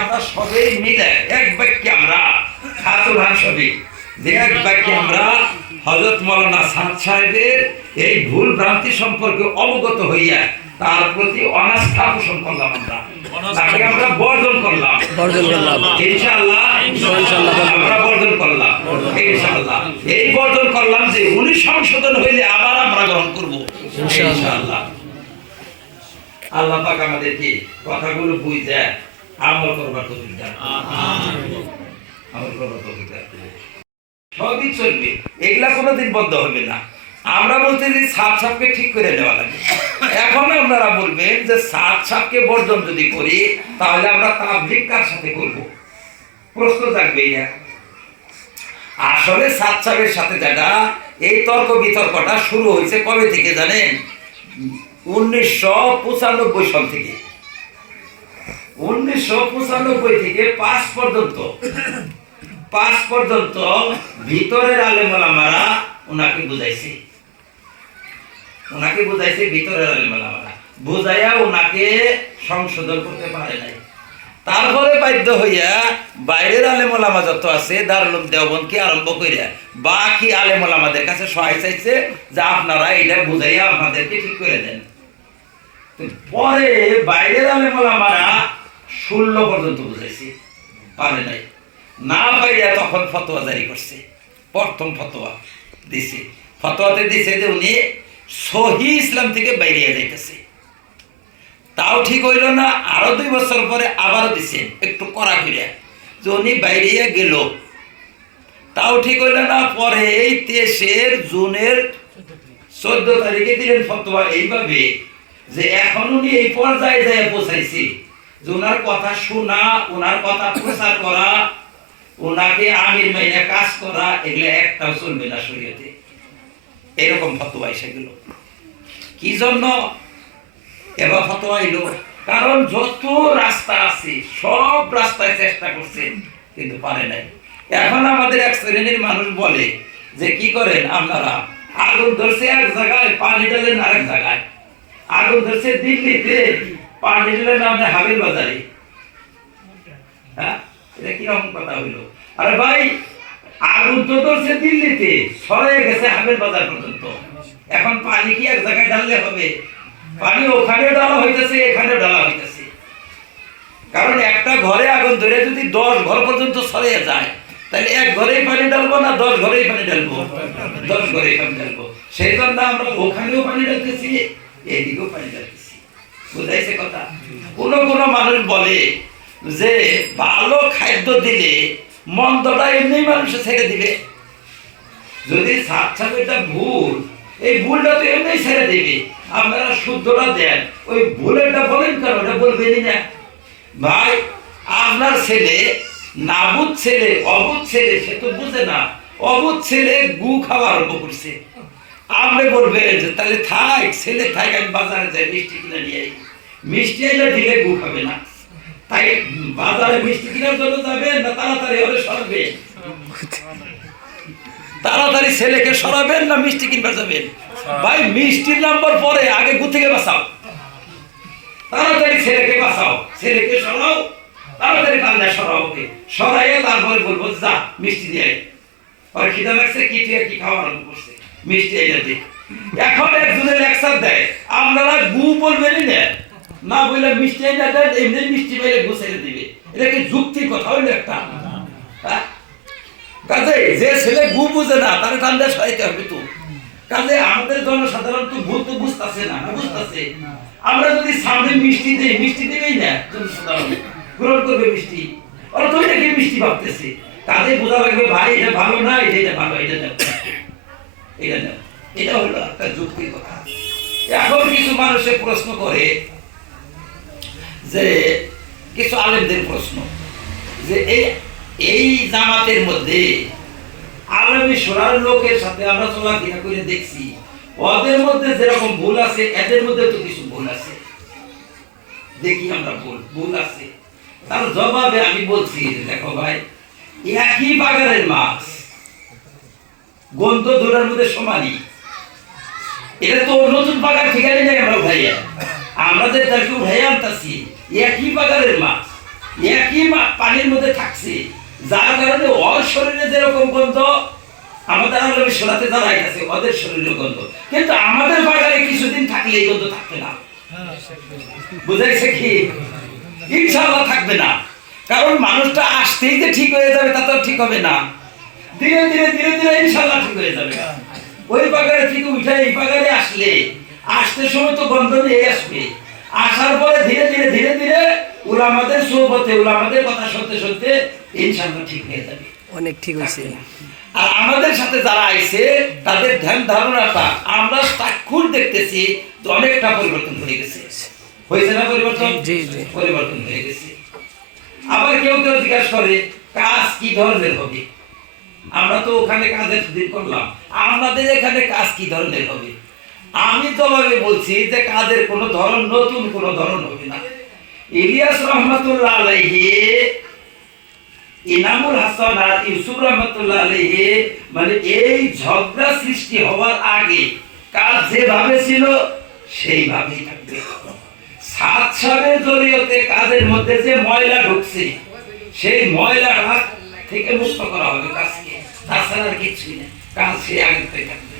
আমরা সবাই মিলে এক বাক্যে আমরা ছাত্রভান সবই যে এক বাক্যে আমরা হযরত মাওলানা সাদ সাহেবের এই ভুল ভ্রান্তি সম্পর্কে অবগত হইয়া তার প্রতি অনাস্থা পোষণ করলাম, তাকে আমরা বর্জন করলাম ইনশাআল্লাহ। আমরা বর্জন করলাম ইনশাআল্লাহ। এই বর্জন করলাম যে উনি সংশোধন হইলে আবার আমরা গ্রহণ করব ইনশাআল্লাহ। আল্লাহ পাক আমাদেরকে কথাগুলো বুঝে আমল করবার তৌফিক দান। আমল করবার তৌফিক দান। সবই চলবে, এগুলা কোনোদিন বন্ধ হবে না। আমরা বলতে যে সাত সাপকে ঠিক করে নেওয়া লাগে। এখন আপনারা বলবেন যে সাত সাপকে বর্জন যদি করি তাহলে আমরা তাবলীগ কার সাথে করব? প্রশ্ন জাগবে না। আসলে সাত সাপের সাথে যেটা এই তর্ক বিতর্কটা শুরু হয়েছে কবে থেকে জানেন? 1995 সাল থেকে। 1995 থেকে 5 পর্যন্ত ভিতরের আলেম ওলামারা ওনাকে বুঝাইছে, ভিতরের আলেম ওলামারা বুঝাইয়া ওনাকে সংশোধন করতে পারে নাই। তারপরে বাধ্য হইয়া বাইরের আলেম ওলামা যত আছে দারুল উলুম দেওবন্দকে আরম্ভ কইরা বাকি আলেম ওলামাদের কাছে সহায় চাইছে যে আপনারা এটা বুঝাইয়া আপনাদেরকে ঠিক করে দেন। পরে বাইরের আলেম ওলামারা 16 পর্যন্ত বুঝাইছে, পারে নাই। না পাইয়া তখন ফতোয়া জারি করছে। প্রথম ফতোয়া দিছে, ফতোয়াতে দিছে যে উনি সহি ইসলাম থেকে বাইরে যাইতেছে। তাও ঠিক হইল না। আরো 2 বছর পরে আবারও দিছেন একটু কড়া করে যে উনি বাইরে গেল, তাও ঠিক হইল না। পরে এই 23 জুনের 14 তারিখে দিলেন ফতোয়া এইভাবে যে এখন উনি এই পর্যায়ে যায় পৌঁছাইছে যে ওনার কথা শোনা, ওনার কথা প্রচার করা, ওনাকে আমির মাইনে কাজ করা, এগুলো একটাও চলবে না শরীয়তে। এরকম ফতোয়া এসে গেল। কি জন্য এবার ফতোয়া এলো? কারণ যত রাস্তা আছে সব রাস্তায় চেষ্টা করছে কিন্তু পারে নাই। এখন আমাদের এক শ্রেণীর মানুষ বলে যে কি করেন আপনারা, আগুন ধরছে এক জায়গায় পানি ঢালেন আরেক জায়গায়। আগুন ধরছে দিল্লিতে, পানি ঢালেন আপনি হাবিল বাজারে। হ্যাঁ, এটা কিরকম কথা হইলো? আরে ভাই, আগুন তো ধরছে দিল্লিতে, ছড়িয়ে গেছে হাবিল বাজার পর্যন্ত। এখন পানি কি এক জায়গায় ঢাললে হবে? পানি ওখানে ঢালা হইতেছে, এখানে ঢালা হইতেছে। কারণ একটা ঘরে আগুন ধরে যদি 10 ঘর পর্যন্ত ছড়িয়ে যায় তাহলে এক ঘরেই পানি ঢালবো না 10 ঘরেই পানি ঢালবো? 10 ঘরেই পানি ঢালবো। সেই জন্য আমরা ওখানেও পানি ঢালতেছি, এদিকেও পানি ঢালতেছি। বুঝাইছে কথা? কোন মানুষ বলে যে ভালো খাদ্য দিলে মন্দটা এমনি মানুষ ছেড়ে দিবে। যদি সাতটা ভুল, এই ভুলটা তো এমনি ছেড়ে দিবে। আপনারা শুদ্ধটা দেন, ওই ভুলেরটা বলেন কেন? ওটা বলবেনই না। ভাই, আপনার ছেলে নাবুদ ছেলে, অবুধ ছেলে, সে তো বুঝে না। অবুধ ছেলে গু খাওয়া আরম্ভ করছে। আপনি বলবেন যে তাহলে থাক, ছেলে থাক, আমি বাজারে যাই মিষ্টি কিনে নিয়ে আই। মিষ্টি এলে দিলে গু খাবে না। তাই বাজারে মিষ্টি কেনার জন্য যাবেন না তাড়াতাড়ি হলে সরাবেন? তাড়াতাড়ি ছেলেকে সরাবেন না মিষ্টি কিনবার যাবেন? ভাই, মিষ্টির নাম্বার পরে, আগে গু থেকে বাঁচাও। তাড়াতাড়ি ছেলেকে বাঁচাও, ছেলেকে সরাও, তাড়াতাড়ি কান্না সরাও। ওকে সরাইয়ে তারপরে বলবো যা মিষ্টি দিয়ে আর খিদা লাগছে, কি ঠিক কি খাওয়া আরম্ভ করছে, মিষ্টি এনে দিই। এখন একজনের লেকচার দেয়, আপনারা গু বলবেনই না, না বললে মিষ্টি এনে দেন, এমনি মিষ্টি পাইলে গু ছেড়ে দিবে। এটা কি যুক্তির কথা হইলো একটা? কাজে যে ছেলে গু বুঝে না তার ঠান্ডা সহাইতে হবে তো। কাজে আমাদের জনসাধারণ তো ভুল তো বুঝতেছে না, বুঝতেছে। আমরা যদি সামনে মিষ্টি দিই, মিষ্টি দিবেই না জনসাধারণ, গ্রহণ করবে মিষ্টি। ওরা তো এটাকে মিষ্টি ভাবতেছে। কাজে বোঝা লাগবে ভাই এটা ভালো না, এটা ভালো, এটা না, এটা না। এটা হলো একটা যুক্তির কথা। এখন কিছু মানুষের প্রশ্ন করে যে, কিছু আলেমদের প্রশ্ন যে এই জামাতের মধ্যে আলেমী শোনার লোকের সাথে আমরা চলাফেরা করে দেখছি, ওদের মধ্যে যেরকম ভুল আছে এদের মধ্যে তো কিছু ভুল আছে। দেখি আমরা ভুল আছে। তার জবাবে আমি বলছি, দেখো ভাই, একই বাগানের মাছ, গন্ত দুটার মধ্যে সমানই। এটা তো নতুন বাগান ঠিকানি নেই। আমরা উঠাইয়া, আমাদের তাকে উঠাইয়া আনতেছি, একই বাগানের মাছ। একই পানির মধ্যে থাকছে, যার কারণে ওর শরীরে যেরকম গন্ধ আমাদের আল্লাহর সোলাতে যারা আছে ওদের শরীরে গন্ধ, কিন্তু আমাদের বাগানে কিছুদিন থাকলে এই গন্ধ থাকবে না। বুঝাইছে কি? ইনশাআল্লাহ থাকবে না, কারণ মানুষটা আসতেই যে ঠিক হয়ে যাবে তা তো ঠিক হবে না। ধীরে ধীরে ধীরে ধীরে ইনশাআল্লাহ ঠিক হয়ে যাবে। ওই বাগানে থেকে উঠে এই বাগানে আসতে সময় তো গন্ধ নিয়ে আসবে, আসার পরে ধীরে ধীরে ধীরে ধীরে উলামাদের সোহবতে উলামাদের কথা শুনতে শুনতে ইনশাআল্লাহ ঠিক হয়ে যাবে, অনেক ঠিক হয়েছে। আর আমাদের সাথে যারা আইছে তাদের ধ্যান ধারণাটা আমরা সাক্ষুর দেখতেছি তো অনেকটা পরিবর্তন হয়ে গেছে। হয়েছে না পরিবর্তন? জি জি, পরিবর্তন হয়ে গেছে। আবার কেউ কেউ জিজ্ঞাসা করে কাজ কি ধরনের হবে? আমরা তো ওখানে কাজের দিন করলাম, আমাদের এখানে কাজ কি ধরনের হবে? আমি তো ভাবে বলছি যে কাজের কোনো ধরন নতুন কোনো ধরন হবে না। ইলিয়াস রহমাতুল্লাহ আলাইহি, ইনামুল হাসান আর ইউসুফ রহমাতুল্লাহ আলাইহি, মানে এই ঝগড়া সৃষ্টি হওয়ার আগে কাজ যেভাবে ছিল সেইভাবেই থাকবে। সাত সালের জরিয়তে কাজের মধ্যে যে ময়লা ঢুকছে সেই ময়লাটা থেকে মুক্ত করা হবে কাজকে, তাছাড়া আর কিছুই না। কাজ সে আগের থেকে থাকবে,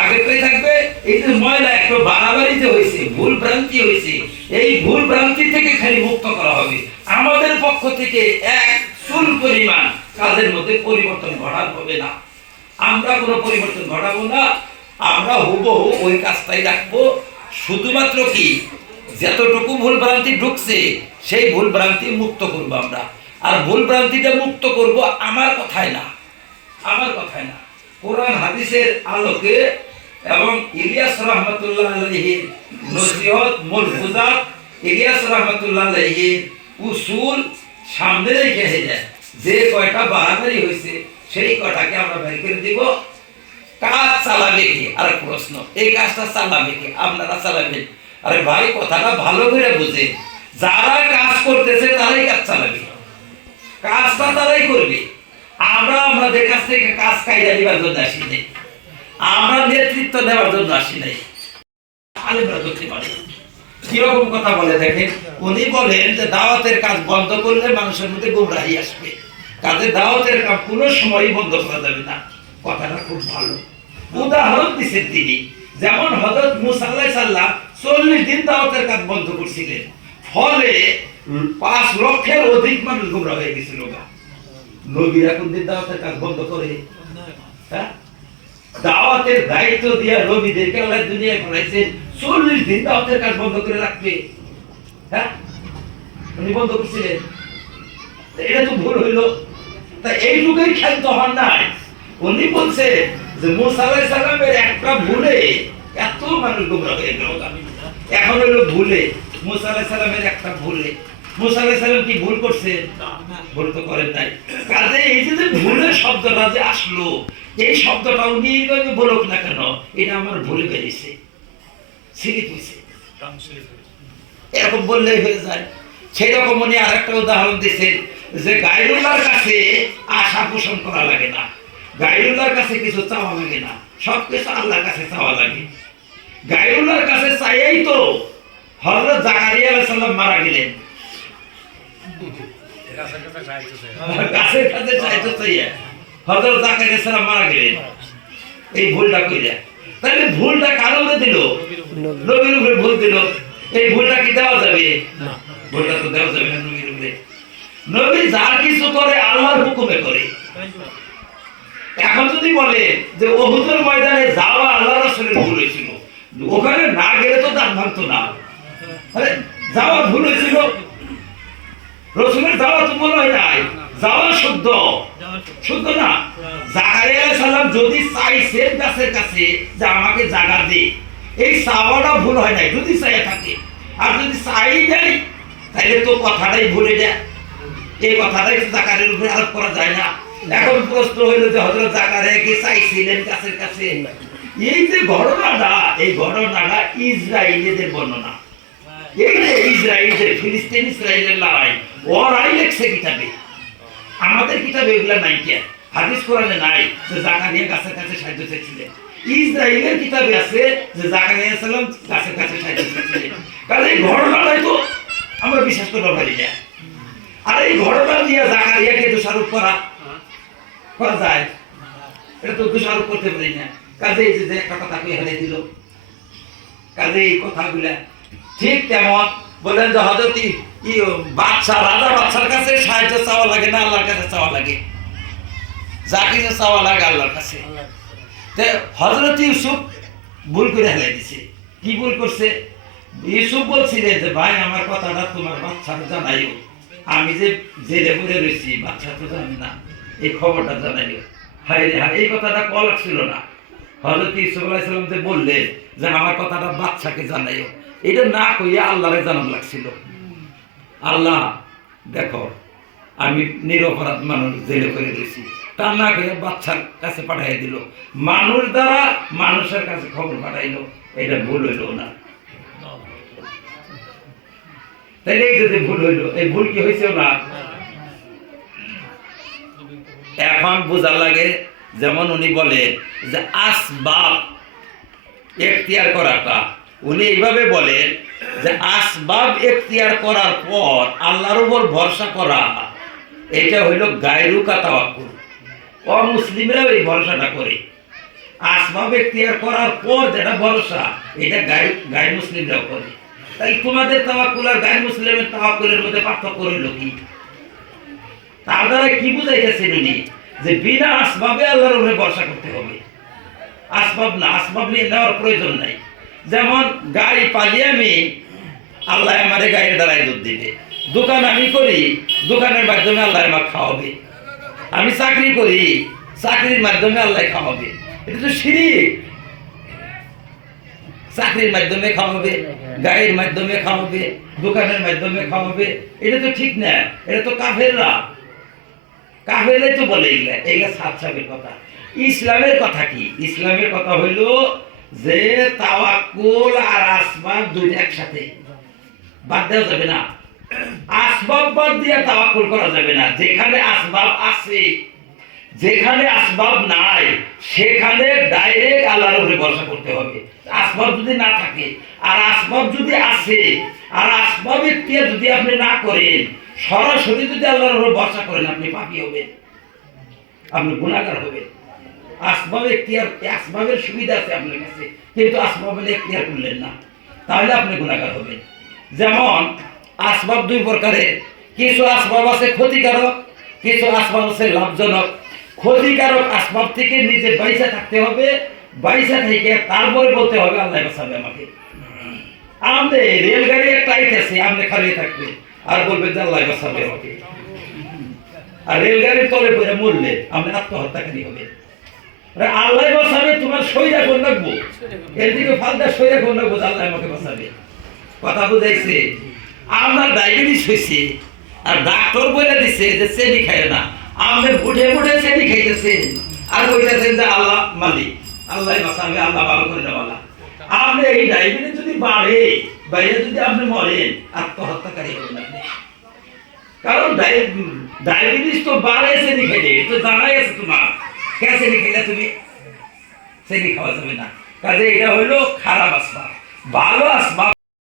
আগের থেকে থাকবে। এই যে ময়লা একটু বাড়াবাড়িতে হয়েছে, ভুল ভ্রান্তি হয়েছে, এই ভুল ভ্রান্তি থেকে খালি মুক্ত করা হবে। আমাদের পক্ষ থেকে এক চুল পরিমাণ কাজের মধ্যে পরিবর্তন ঘটানো হবে না। আমরা কোনো পরিবর্তন ঘটাবো না, আমরা হুবহু ওই কাজটাই রাখবো। শুধুমাত্র কি যতটুকু ভুল ভ্রান্তি ঢুকছে সেই ভুল ভ্রান্তি মুক্ত করবো আমরা। আর ভুল ভ্রান্তিটা মুক্ত করব আমার কথায় না, আমার কথায় না, কোরআন হাদিসের আলোকে এবং ইলিয়াস রহমাতুল্লাহ আলাইহির নসিহত মুলফুজাত, ইলিয়াস রহমাতুল্লাহ আলাইহির উসুল সামনে রেখে যে কয়টা বাড়াবাড়ি হয়েছে সেই কয়টাকে আমরা বের করে দিব। কাজ চালাবে কি? আর প্রশ্ন, এই কাজটা চালাবে কি? আপনারা চালাবেন। আরে ভাই, কথাটা ভালো করে বুঝে, যারা কাজ করতেছে তারাই কাজ চালাবে, কাজটা তারাই করবে। আমরা আমাদের কাছ থেকে কাজ কায়দা নেবার জন্য আসি নাই, আমরা নেতৃত্ব নেওয়ার জন্য আসি নাই। আলেমরা করতে পারে। কিরকম কথা বলে দেখেন, উনি বলেন যে দাওয়াতের কাজ বন্ধ করলে মানুষের মধ্যে গোমরাহি আসবে, কাজে দাওয়াতের কাজ কোনো সময়ই বন্ধ করা যাবে না। কথাটা খুব ভালো উদাহরণ দিচ্ছেন তিনি। যেমন হযরত মুসা আলাইহিস সালাম 40 দিন দাওয়াতের কাজ বন্ধ করছিলেন, ফলে 5 লক্ষের অধিক মানুষ গোমরাহ হয়ে গেছিল। নবীরা কোন দিন দাওয়াতের কাজ বন্ধ করে? হ্যাঁ, দাওয়াতের দায়িত্ব দিয়ে নবীদেরকে আল্লাহ দুনিয়ায় পাঠাইছেন, 40 দিন দাওয়াতের কাজ বন্ধ করে রাখবে? হ্যাঁ, উনি বন্ধ করছিলেন, এটা তো ভুল হইল। তা এইটুকুই ক্ষান্ত হন নাই। উনি বলছে যে মুসা আলাইহিস সালামের একটা ভুলে এত মানুষ গোমরাহ হয়ে গেল। এখন হলো ভুলে, মুসা আলাইহিস সালামের একটা ভুলে। মুসা আলাইহিস সালাম কি ভুল করছে? ভুল তো করেন নাই। কাজে এই যে ভুলের শব্দটা যে আসলো, এই শব্দটা উনি বলুক না কেন, এটা আমার ভুলে বেরিয়েছে, স্লিপ হয়েছে, এরকম বললেই হয়ে যায়। সেই রকম উনি আর একটা উদাহরণ দিচ্ছেন যে গায়রুল্লাহর কাছে আশা পোষণ করা লাগে না, গায়রুল্লাহর কাছে কিছু চাওয়া লাগে না, সবকিছু আল্লাহর কাছে চাওয়া লাগে। গায়রুল্লাহর কাছে চাইয়াই তো হযরত জাকারিয়া আলাইহিস সালাম মারা গেলেন, গাছের কাছে চাইতে চাইয়া হযরত জাকারিয়া আলাইহিস সালাম মারা গেলেন। এই ভুলটা কইরা, তাহলে ভুলটা কার উপরে দিল? নবীর উপরে ভুল দিল। এই ভুলটা কি দেওয়া যাবে? না, ভুলটা তো দেওয়া যাবে না নবীর উপরে। নবী যা কিছু করে আল্লাহর হুকুমে করে। এখন যদি বলে যে উহুদের ময়দানে যাওয়া আল্লাহর রাসূলের ভুল হয়েছিল, ওখানে না গেলে তো দান ভাঙতো না। আরে যাওয়া ভুল হয়েছিল, রাসূলের যাওয়া তো ভুল হয় নাই, যাওয়া শুদ্ধ, শুদ্ধ না? জাকারিয়া আলাইহিস সালাম যদি চাইছেন গাছের কাছে যে আমাকে জায়গা দে, এই চাওয়াটা ভুল হয় নাই যদি চাইয়া থাকে। আর যদি চাই নাই তাহলে তো কথাটাই ভুলে যায়, এই কথাটাই জাকারিয়ার উপরে আরোপ করা যায় না। এখন প্রশ্ন হইল যে হযরত জাকারিয়া কি চাইছিলেন গাছের কাছে? এই যে ঘটনাটা, এই ঘটনাটা ইসরায়েলীদের বর্ণনা। এই যে ইসরায়েলের ফিলিস্তিন ইসরায়েলের লড়াই, ওরাই লেখছে কিতাবে, আমাদের কিতাবে এগুলা নাই। কে হাদিস কোরআনে নাই যে জাকারিয়া গাছের কাছে সাহায্য চাইছিলেন। ইসরায়েলের কিতাবে আছে যে জাকারিয়া সালাম গাছের কাছে সাহায্য চাইছিলেন। কাজে এই ঘটনাটাই তো আমরা বিশ্বাস করতে পারি না। এই ঘটনা দিয়ে জাকারিয়াকে দোষারোপ করা যায়? এটা তো দোষারোপ করতে পারি না। কাজে এই যে একটা কথা কই হেলে দিল, কাজে এই কথাগুলা ঠিক তেমন বলেন যে হযরত বাদশা রাজা বাদশার কাছে সাহায্য চাওয়া লাগে না আল্লাহর কাছে চাওয়া লাগে? যা কিছু চাওয়া লাগে আল্লাহর কাছে। হযরত ইউসুফ ভুল করে হেলাই দিছে। কি ভুল করছে? ইউসুফ বলছিলেন যে ভাই আমার কথাটা তোমার বাচ্চাকে জানাইও, আমি যে জেলে পড়ে রয়েছি বাচ্চা তো জানি না, এই খবরটা জানাইও। হায় রে হায়, এই কথাটা কল ছিল না। হযরত ইউসুফ আলাইহিস সালাম যে বললেন যে আমার কথাটা বাচ্চাকে জানাইও, এটা না কইয়া আল্লাহরে জানান লাগছিল। আল্লাহ দেখো আমি নিরপরাধ মানুষ জেলে করে রয়েছি, তা না করে বাচ্চার কাছে পাঠাই দিল, মানুষ দ্বারা মানুষের কাছে খবর পাঠাইলো, এটা ভুল হইল না? তাইলে এই যে ভুল হইল, এই ভুল কি হয়েছে না? এখন বোঝা লাগে, যেমন উনি বলেন যে আসবাব এখতিয়ার করাটা, উনি এইভাবে বলেন যে আসবাব এখতিয়ার করার পর আল্লাহর উপর ভরসা করা, এটা হইল গায়রুকা তাওয়াক্কুল। অমুসলিমরাও এই ভরসাটা করে। আসবাব এখতিয়ার করার পর যেটা ভরসা, এটা গায় মুসলিমরাও করে। তাই তোমাদের তাওয়াক্কুল আর গায় মুসলিমের তাওয়াক্কুলের মধ্যে পার্থক্য রইল কি? তার দ্বারা কি বুঝাইতেছেন উনি? যে বিনা আসবাবে আল্লাহর উপরে ভরসা করতে হবে। আসবাব না, আসবাব নিয়ে নেওয়ার প্রয়োজন নাই। যেমন গাড়ি পালি আমি, আল্লাহ আমাদের গাড়ির দ্বারাই দুধ দিবে। দোকান আমি করি, দোকানের মাধ্যমে আল্লাহ আমাকে খাওয়াবে। আমি চাকরি করি, চাকরির মাধ্যমে আল্লাহ খাওয়াবে। এটা তো শিরক। চাকরির মাধ্যমে খাওয়াবে, গাড়ির মাধ্যমে খাওয়াবে, দোকানের মাধ্যমে খাওয়াবে, এটা তো ঠিক না। এটা তো কাফেররা, কাফেররাই তো বলে এগুলা সাতসাবের কথা। ইসলামের কথা কি? ইসলামের কথা হইল যে তাওয়াক্কুল আর আসবাব দুইটা একসাথে, বাদ দেওয়া যাবে না। আসবাব বাদ দিয়ে তাওয়াক্কুল করা যাবে না। যেখানে আসবাব আছে, যেখানে আসবাব নাই, সেখানে ডাইরেক্ট আল্লাহর উপরে ভরসা করতে হবে। আসবাব যদি না থাকে আর আসবাব যদি আছে, আর আসবাব ইখতিয়ার যদি আপনি না করেন, সরাসরি যদি আল্লাহর উপরে ভরসা করেন, আপনি পাপী হবেন, আপনি গুনাহগার হবেন। আসবাব ইখতিয়ার, আসবাবের সুবিধা আছে আপনার কাছে, কিন্তু আসবাবের ইখতিয়ার করলেন না, তাহলে আপনি গুনাহগার হবেন। যেমন আসবাব দুই প্রকারের, কিছু আসবাব আছে ক্ষতিকারক, কিছু আসবাব আছে লাভজনক। ক্ষতিকারক আসবাব থেকে নিজে বাইসা থাকতে হবে, বাইসা থেকে তারপরে বলতে হবে আল্লাহ বাঁচাবে আমাকে। আপনি রেলগাড়ি একটা আইতেছে, আপনি খালিয়ে থাকবে আর বলবেন যে আল্লাহ বাঁচাবে আমাকে, আর রেলগাড়ির তলে পড়ে মরলে আপনি আত্মহত্যাকারী হবে। আল্লাহ বাঁচাবে, তোমার শরীরে কোন রাখবো, এর দিকে ফালদা শরীরে কোন রাখবো, আল্লাহ আমাকে বাঁচাবে। কথা বুঝাইছে? আপনার ডায়াবেটিস হয়েছে আর ডাক্তার বলে দিছে যে চেনি খায় না, আপনি বুঝে বুঝে চেনি খাইতেছেন আর বলতেছেন যে আল্লাহ মালিক, আল্লাহ বাঁচাবে, আল্লাহ ভালো করে দেওয়ালা। আপনি এই ডায়াবেটিস যদি বাড়ে, বাইরে যদি আপনি মরেন, আত্মহত্যাকারী হবেন আপনি। কারণ ডায়াবেটিস তো বাড়ে চেনি খাইলে, তো জানাই আছে তোমার। কে চেনি খাইলে তুমি? চেনি খাওয়া যাবে না। কাজে এটা হইলো খারাপ আসবাব। ভালো আসবাব